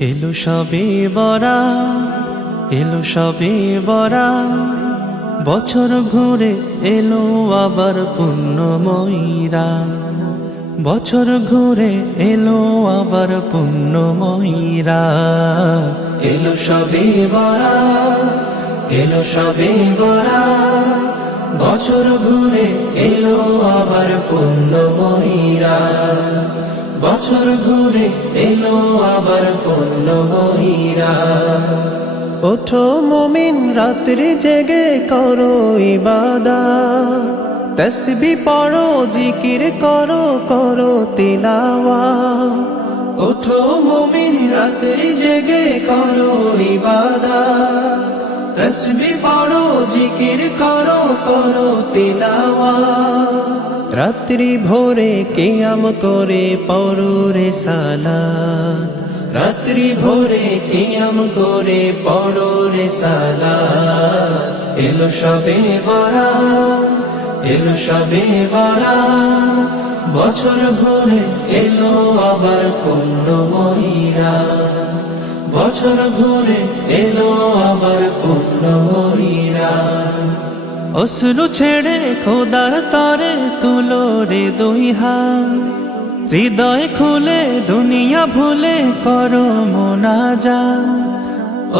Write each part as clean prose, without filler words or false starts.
এলো সবে বরা, এলো সবে বরা, বছর ঘুরে এলো আবার পুণ্যময়ীরা। বছর ঘুরে এলো আবার পুণ্যময়ীরা। এলো সবে বরা, এলো সবে বরা, বছর ঘুরে এলো আবার পুণ্যময়ীরা। বছর ঘুরে এলো আবার পুণ্যময়ীরা। ওঠো মুমিন রাত্রি জেগে করো ইবাদত, তাসবিহ পড়ো জিকির করো করো তিলাওয়াত। ওঠো মুমিন রাত্রি জেগে করো ইবাদত, তাসবিহ পড়ো জিকির করো করো তিলাওয়াত। রাত্রি ভোরে কিয়াম করে পড়ো রে সালাত, রাত্রি ভোরে কিয়াম করে পড়ো রে সালাত। এলো সবে বরা, এলো সবে বরা, বছর ঘুরে এলো আবার পুণ্যময়ীরা। বছর ঘুরে এলো আবার পুণ্যময়ীরা। অশ্রু ছেড়ে খোদার তরে তুলো রে দুই হাত, হৃদয় খুলে দুনিয়া ভুলে করো মোনাজাত।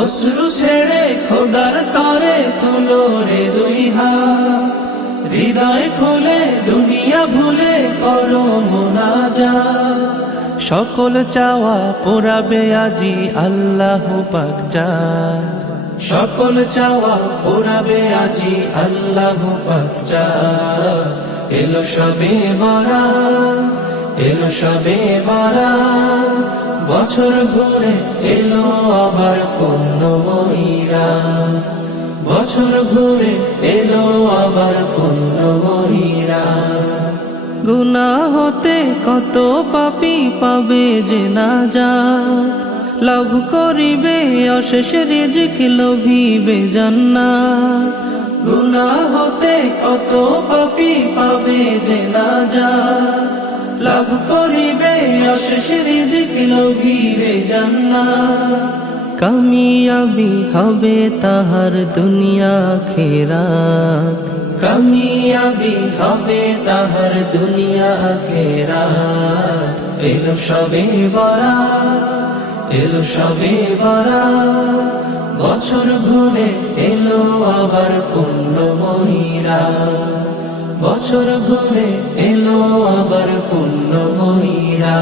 অশ্রু ছেড়ে খোদার তরে তুলো রে দুই হাত, হৃদয় খুলে দুনিয়া ভুলে করো মোনাজাত। সকল চাওয়া পুরাবে আজি আল্লাহ পাক জাত, সকল চাওয়া পুরাবে আজি আল্লাহ পাক জাত। এলো সবে বরা, এলো সবে বরা, বছর ঘুরে এলো আবার পুণ্যময়ীরা। বছর ঘুরে এলো আবার পুণ্যময়ীরা। গুনাহ হতে কত পাপী পাবে যে নাজাত, লাভ করিবে অশেষ রিজিক লোভিবে জান্নাত। গুনাহ হতে কত পাপী পাবে যে নাজাত, লাভ করিবে অশেষ রিজিক লোভিবে জান্নাত। কামিয়াবি হবে তাহার দুনিয়া আখিরাত, কামিয়াবি হবে তাহার দুনিয়া আখিরাত। এলো সবে বরা, এলো সবে বরা, বছর ঘুরে এলো আবার পুণ্যময়ীরা। বছর ঘুরে এলো আবার পুণ্যময়ীরা।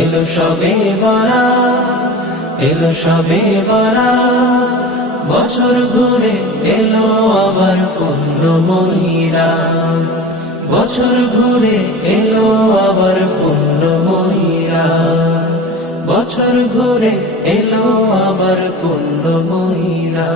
এলো সবে বরা, এলো সবে বরা, বছর ঘুরে এলো আবার পুণ্যময়ীরা। বছর ঘুরে এলো আবার পুণ্যময়ীরা। বছর ঘুরে এলো আবার পুণ্যময়ীরা।